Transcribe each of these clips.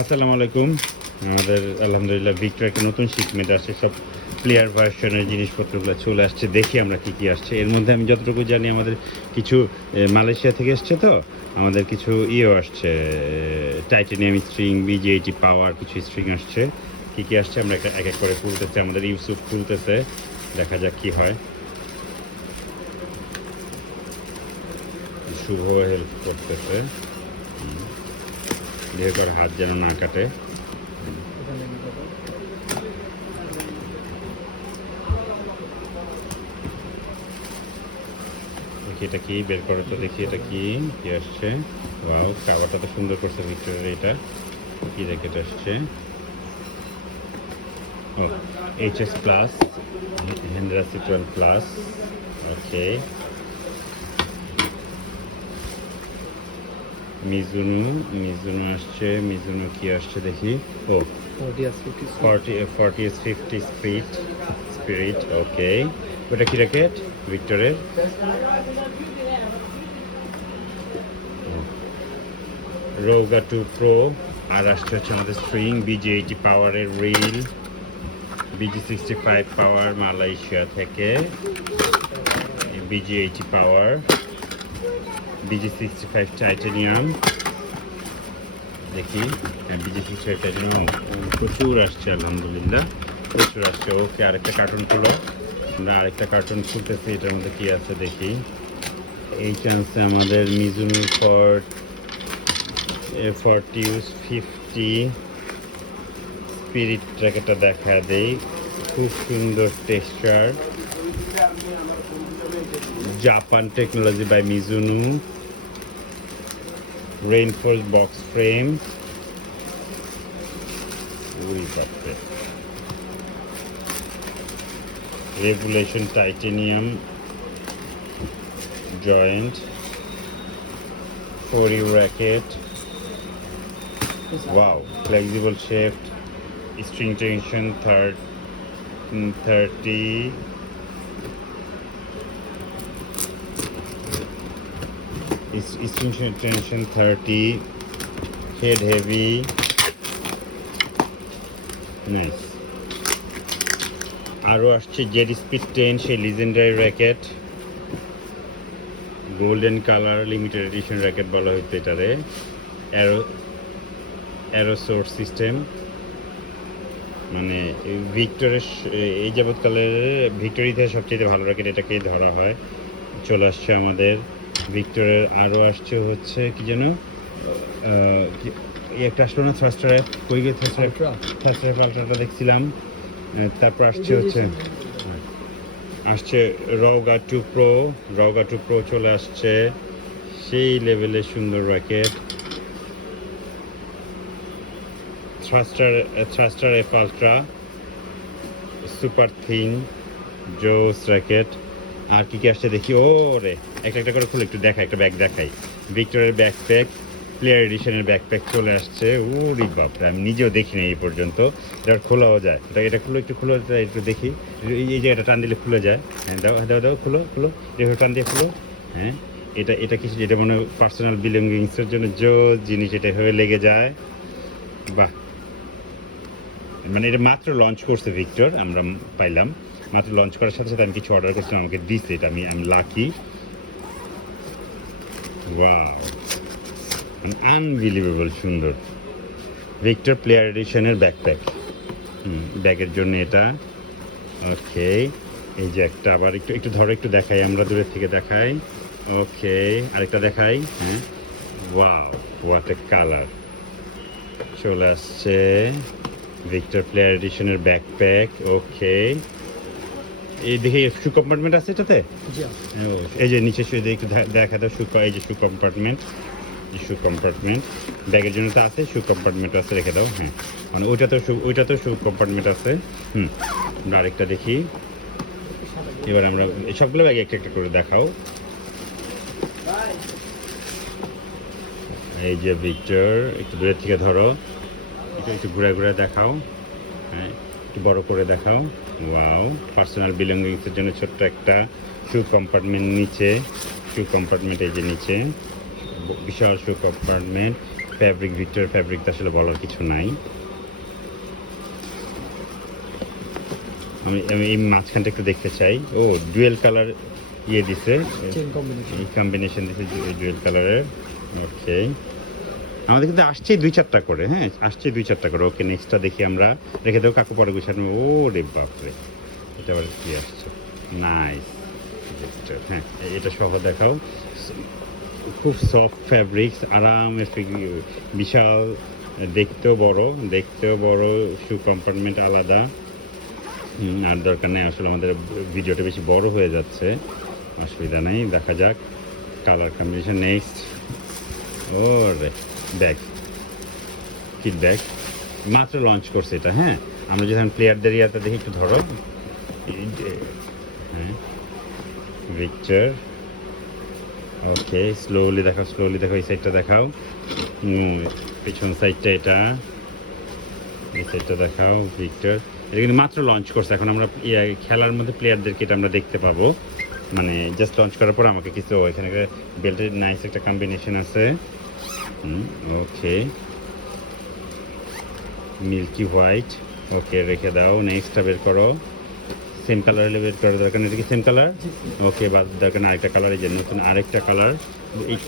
আসসালামু আলাইকুম। আমাদের আলহামদুলিল্লাহ ভিক্টর একটা নতুন শিপমেন্ট আসছে। সব প্লেয়ার ভার্সনের জিনিসপত্রগুলো চলে আসছে। দেখি আমরা কি, কি আসছে। এর মধ্যে আমি যতটুকু জানি আমাদের কিছু মালয়েশিয়া থেকে এসছে তো। আমাদের কিছু ইয়েও আসছে, টাইটানিয়াম স্ট্রিং, BG80 পাওয়ার কিছু স্ট্রিং আসছে। কি, কি আসছে আমরা এক এক করে খুলতেছে। আমাদের ইউসুফ খুলতেছে। দেখা যাক কি হয়। শুভ হেল্প করতেছে। ধীরে করে হাত যেন না কাটে। দেখি এটা কি বের করে তো দেখি এটা কি কি আসছে। ওয়াও, কাভারটা তো সুন্দর করছে ভিক্টরের। এটা কি দেখে এটা আসছে। ও, HS প্লাস, হেন্দ্রা C12 প্লাস। ওকে, মিজুনো আসছে। মিজুনো কি আসছে দেখি। ও, 40S50 স্পিরিট। ওকে, ওটা কি র্যাকেট ভিক্টরের? রোগা 2 প্রো। আর আসছে হচ্ছে আমাদের স্ট্রিং, BG80 পাওয়ারের রিল, BG65 পাওয়ার মালয়েশিয়া থেকে, BG80 পাওয়ার, BG65 টাইটানিয়াম। দেখি, BG65 টাইটানিয়াম প্রচুর আসছে আলহামদুলিল্লাহ, প্রচুর আসছে। ওকে, আরেকটা কার্টুন খুলো। আমরা আরেকটা কার্টুন খুলতেছি, এটার মধ্যে কি আছে দেখি। এই চান্সে আমাদের মিজুনো 40S50 স্পিরিট ট্র্যাকেরটা দেখা দেই। খুব সুন্দর texture, Japan technology by Mizuno, reinforce box frame. Regulation titanium joint, 4U racket. Wow, flexible shaft, string tension 30, string tension 30, head heavy. Nice. আরও আসছে জেড স্পিড 10, সেই legendary racket, golden colour limited edition racket বলা হইতো এটারে। Arrow source system, মানে ভিক্টরের এই যাবৎকালের Victor ইতিহাসে সবচেয়ে ভালো র্যাকেট এটাকেই ধরা হয়। চলে আসছে আমাদের ভিক্টরের। আরও আসছে হচ্ছে কি যেন একটা আসলো না, থ্রাস্টার অ্যাপ। কই গিয়ে থ্রাস্টার আলট্রাটা দেখছিলাম। তারপর আসছে হচ্ছে রওগা 2 প্রো। রওগা 2 প্রো চলে আসছে, সেই লেভেলের সুন্দর racket. Thruster F ultra super thin জোস র্যাকেট। আর কি কি আসছে দেখি। ও রে, একটা একটা করে খুলে একটু দেখাই, একটা ব্যাগ দেখাই। ভিক্টরের ব্যাকপ্যাক, প্লেয়ার এডিশনের ব্যাকপ্যাক চলে আসছে। ওরে বাপরে, আমি নিজেও দেখিনি এই পর্যন্ত। এটা খোলাও যায়। এটা খুলো, একটু খুলে একটু দেখি। এই যে এটা টান দিলে খুলে যায়। হ্যাঁ, দাও দাও দাও, খুলো খুলো, এভাবে টান দিয়ে খুলো। হ্যাঁ, এটা কিছু, যেটা মনে হয় পার্সোনাল বিলঙ্গিংসের জন্য জিনিস, এটা হয়ে লেগে যায়। বাহ, মানে এটা মাত্র লঞ্চ করছে ভিক্টর, আমরা পাইলাম। মাত্র লঞ্চ করার সাথে সাথে আমি কিছু অর্ডার করছিলাম, আমাকে দিচ্ছে। এটা আমি লাকি। ওয়াও, আনবিলিভেবল সুন্দর ভিক্টর প্লেয়ার এডিশনের ব্যাকপ্যাক। ব্যাগের জন্য এটা। ওকে, এই যে একটা, আবার একটু একটু ধরো, একটু দেখাই, আমরা দূরের থেকে দেখাই। ওকে, আরেকটা দেখাই। হ্যাঁ, ওয়াও, হোয়াট এ কালার। চলে আসছে ভিক্টর প্লেয়ার এডিশনের ব্যাকপ্যাক। ওকে, এই দেখি শু কম্পার্টমেন্ট আছে এটাতে। এই যে নিচে শুয়ে একটু দেখা দাও, এই যে শু কম্পার্টমেন্ট, শু কম্পার্টমেন্ট ব্যাগের জন্য তো আছে, শু কম্পার্টমেন্ট আছে, রেখে দাও। হ্যাঁ, মানে ওইটাতেও শু কম্পার্টমেন্ট আছে। আমরা আরেকটা দেখি। এবার আমরা সবগুলো ব্যাগে একটা একটা করে দেখাও। এই যে ভিক্টর, একটু দূরের থেকে ধরো, একটু ঘুরে ঘুরে দেখাও। হ্যাঁ, একটু বড় করে দেখাও। ওয়াও, পার্সোনাল বিলঙ্গিংসের জন্য ছোট্ট একটা শু কম্পার্টমেন্ট নিচে। শু কম্পার্টমেন্ট এই যে নিচে বিশাল শু কম্পার্টমেন্ট। ফ্যাব্রিক, ভিক্টর ফ্যাব্রিক তো আসলে বলার কিছু নাই। আমি এই মাঝখানটা একটু দেখতে চাই। ও ডুয়েল কালার ইয়ে দিছে, কম্বিনেশন দিছে ডুয়েল কালারের। ওকে, আমাদের কিন্তু আসছেই 2-4টা করে, হ্যাঁ আসছেই 2-4টা করে। ওকে, নেক্সটটা দেখি আমরা, রেখে দেবো কাকু পরে গুছানো। ও রে বাপরে, এটা আবার কি আসছে, নাইস। হ্যাঁ, এটা সহ দেখাও। খুব সফট ফ্যাব্রিক্স, আরামে বিশাল, দেখতেও বড়, শু কম্পার্টমেন্ট আলাদা। আর দরকার নেই আসলে, আমাদের ভিডিওটা বেশি বড় হয়ে যাচ্ছে, অসুবিধা নেই। দেখা যাক কালার কম্বিনেশন। নেক্সট, ওর ব্যাগ, কিট ব্যাগ, মাত্র লঞ্চ করছে এটা। হ্যাঁ, আমরা যখন প্লেয়ারদের ইয়াতে দেখি, একটু ধরো। হ্যাঁ, ভিক্টর। ওকে, স্লোলি দেখাও, এই সাইডটা দেখাও। পেছন সাইডটা এটা, এই সাইডটা দেখাও। ভিক্টর, এটা কিন্তু মাত্র লঞ্চ করছে। এখন আমরা খেলার মধ্যে প্লেয়ারদেরকে এটা আমরা দেখতে পাবো, মানে জাস্ট লঞ্চ করার পর আমাকে কিছু এখানে বেল্টের নাইস একটা কম্বিনেশন আছে। ওকে, মিল্কি হোয়াইট। ওকে, রেখে দাও। নেক্সটটা বের করো। সেম কালার হলে বের করার দরকার নেই, এটা কি সেম কালার? ওকে, বা দরকার না, আরেকটা কালার, এই যে নতুন আরেকটা কালার।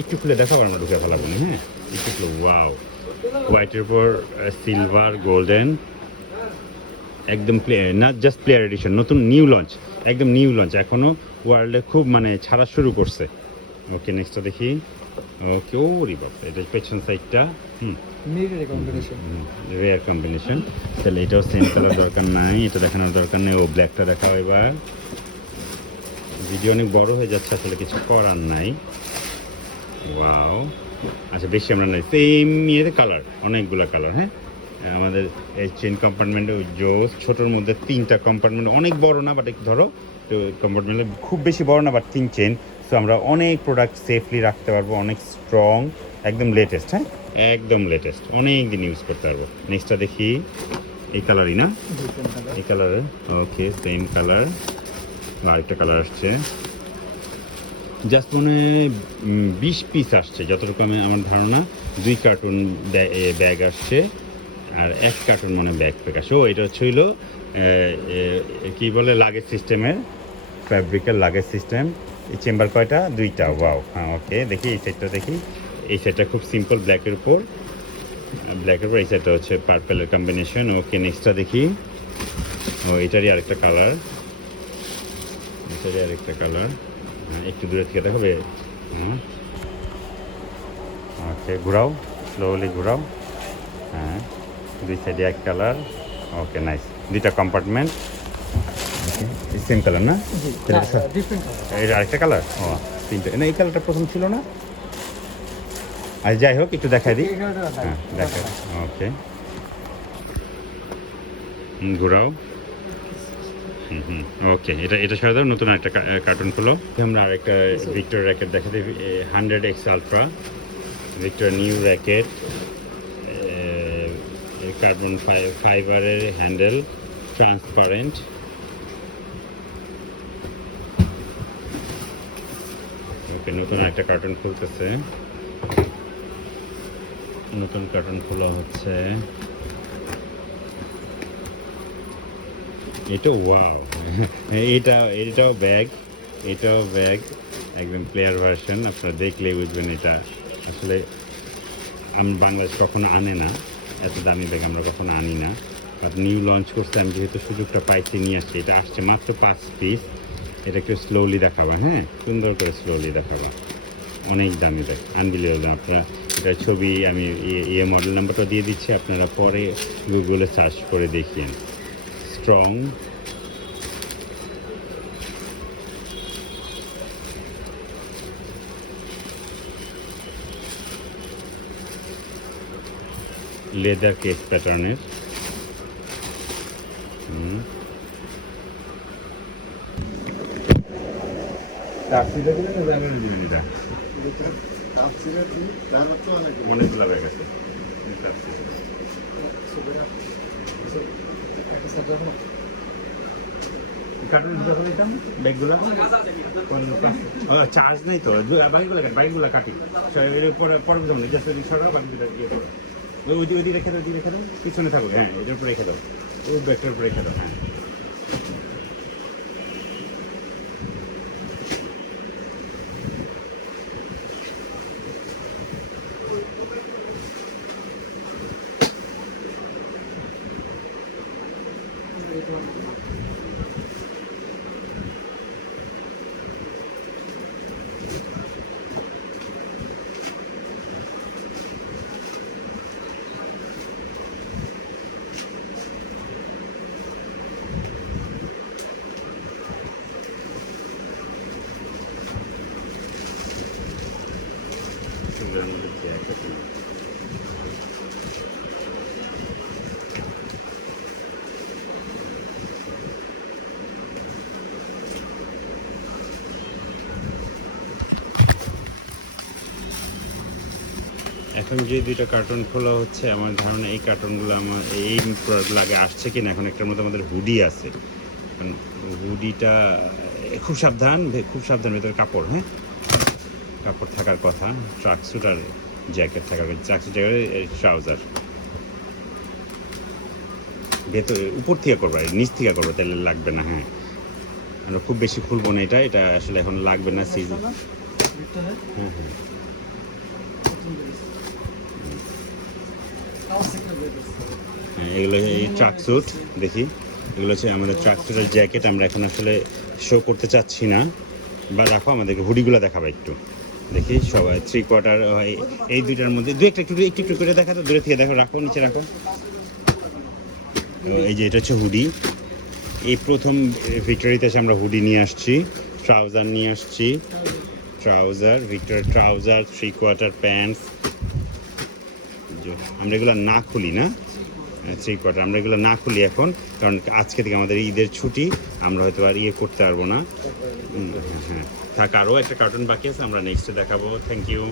একটু খুলে দেখাও, আমরা ঢুকে ফেলাবো না। হ্যাঁ, একটু খুলে। ওয়াও, হোয়াইটের উপর সিলভার গোল্ডেন, একদম না জাস্ট প্লেয়ার এডিশন, নতুন নিউ লঞ্চ, একদম নিউ লঞ্চ, এখনও ওয়ার্ল্ডে খুব মানে ছাড়া শুরু করছে। ওকে, নেক্সটটা দেখি। ওকে, ও রি বাপ, এটা পেছন সাইডটা। Rare combination. তাহলে এটাও সেম কালার, দরকার নাই, এটা দেখানোর দরকার নেই। ও ব্ল্যাকটা দেখাও এবার। ভিডিও অনেক বড় হয়ে যাচ্ছে, আসলে কিছু করার নাই। ওয়াও, আচ্ছা বেশি আমরা নাই, সেম ইয়েতে কালার, অনেকগুলো কালার। হ্যাঁ, আমাদের এই চেন কম্পার্টমেন্টে জোস, ছোটোর মধ্যে 3টা কম্পার্টমেন্ট, অনেক বড় না বাট একটু ধরো, তো কম্পার্টমেন্টে খুব বেশি বড় না বাট 3 চেন। সো আমরা অনেক প্রোডাক্ট সেফলি রাখতে পারবো, অনেক স্ট্রং, একদম লেটেস্ট। হ্যাঁ, একদম লেটেস্ট, অনেক দিন ইউজ করতে পারবো। নেক্সটটা দেখি, এই কালারই না, এই কালারের। ওকে, সেম কালার, আরেকটা কালার আসছে। জাস্ট মনে 20 পিস আসছে যতটুকু আমার ধারণা। 2 কার্টুন ব্যাগ আসছে, আর 1 কার্টুন মনে ব্যাকপ্যাক আসে। ও এটা হচ্ছিল কি বলে, লাগেজ সিস্টেমের, ফ্যাব্রিকের লাগেজ সিস্টেম। এই চেম্বার কয়টা? 2টা। ওয়াও, হ্যাঁ। ওকে, দেখি এই সাইডটা, দেখি এই সাইডটা খুব সিম্পল, ব্ল্যাকের উপর, এই সাইডটা হচ্ছে পার্পেলের কম্বিনেশন। ওকে, নেক্সটটা দেখি। ও এটারই আরেকটা কালার, একটু দূরে থেকে দেখাবে। ওকে, ঘুরাও, স্লোলি ঘুরাও। হ্যাঁ, 2 সাইডে 1 কালার। ওকে, নাইস, 2টা কম্পার্টমেন্ট। ওকে, সেম কালার না, এটা আরেকটা কালার। ও 3টে না, এই কালারটা প্রথম ছিল না। আর যাই হোক, একটু দেখাই দিই। হ্যাঁ, দেখাই। ওকে, ঘুরাও। ওকে, এটা সরে দাও। নতুন একটা কার্টুন খুলো। আমরা আরেকটা ভিক্টর র্যাকেট দেখাতে, 100X ultra Victor new racket, carbon ফাইবারের হ্যান্ডেল, ট্রান্সপারেন্ট। ওকে, নতুন একটা কার্টুন খুলতেছে, নতুন কার্টুন খোলা হচ্ছে। এটা ওয়াও, এটাও ব্যাগ, একদম প্লেয়ার ভার্সন। আপনারা দেখলেই বুঝবেন এটা আসলে বাংলাদেশ কখনো আনে না, এত দামি ব্যাগ আমরা কখনো আনি না। বাট নিউ লঞ্চ করতে আমি যেহেতু সুযোগটা পাইছি, নিয়ে আসছি। এটা আসছে মাত্র 5 পিস। এটা একটু স্লোলি দেখাবো। হ্যাঁ, সুন্দর করে স্লোলি দেখাবো। অনেক দামি ব্যাগ, আনবিলিভেবল। আপনারা এটার ছবি আমি মডেল নাম্বারটা দিয়ে দিচ্ছি, আপনারা পরে গুগলে সার্চ করে দেখিয়েন। স্ট্রং, লেদার কেস প্যাটার্নের। অনেকগুলো ব্যাগ আছে। কার্টুন যখন দিতাম ব্যাগগুলো চার্জ নেই তো বাইকগুলো কাটি পরে যেমন জাস্ট সরা বাকিগুলো ইয়ে করো ওই দিকে রেখে দাও রেখে দাও পিছনে থাকো হ্যাঁ এটার উপরে রেখে দাও ও ব্যাগটার উপরে রেখে দাও হ্যাঁ এখন যে দুইটা কার্টুন খোলা হচ্ছে আমার ধারণা এই কার্টুনগুলো আমার এই প্রোডাক্টগুলো আগে আসছে কিনা এখন একটার মধ্যে আমাদের হুডি আছে কারণ হুডিটা খুব সাবধান ভেতরে কাপড় হ্যাঁ কাপড় থাকার কথা ট্রাকস্যুট আর জ্যাকেট থাকার কথা ট্রাকস্যুট জ্যাকেট ট্রাউজার ভেতরে উপর থেকে করবো আর নিচ থেকে করবো তাহলে লাগবে না হ্যাঁ আমরা খুব বেশি খুলবো না এটা আসলে এখন লাগবে না সিজন হ্যাঁ হ্যাঁ এগুলো এই ট্রাকস্যুট দেখি এগুলো হচ্ছে আমাদের ট্রাকস্যুটের জ্যাকেট আমরা এখন আসলে শো করতে চাচ্ছি না বা রাখো আমাদেরকে হুডিগুলো দেখাবো একটু দেখি সবাই 3/4 এই দুইটার মধ্যে একটু করে দেখা তো দূরে থেকে দেখো রাখো নিচে রাখো এই যে এটা হচ্ছে হুডি এই প্রথম ভিক্টোরিয়াতে এসে আমরা হুডি নিয়ে আসছি ট্রাউজার নিয়ে আসছি ভিক্টোরিয়া ট্রাউজার 3/4 প্যান্টস আমরা এগুলো না খুলি না 3/4 আমরা এগুলো না খুলি এখন কারণ আজকে থেকে আমাদের ঈদের ছুটি আমরা হয়তো আর ইয়ে করতে পারবো না হ্যাঁ থাক আরও একটা কার্টুন বাকি আছে আমরা নেক্সটে দেখাবো থ্যাংক ইউ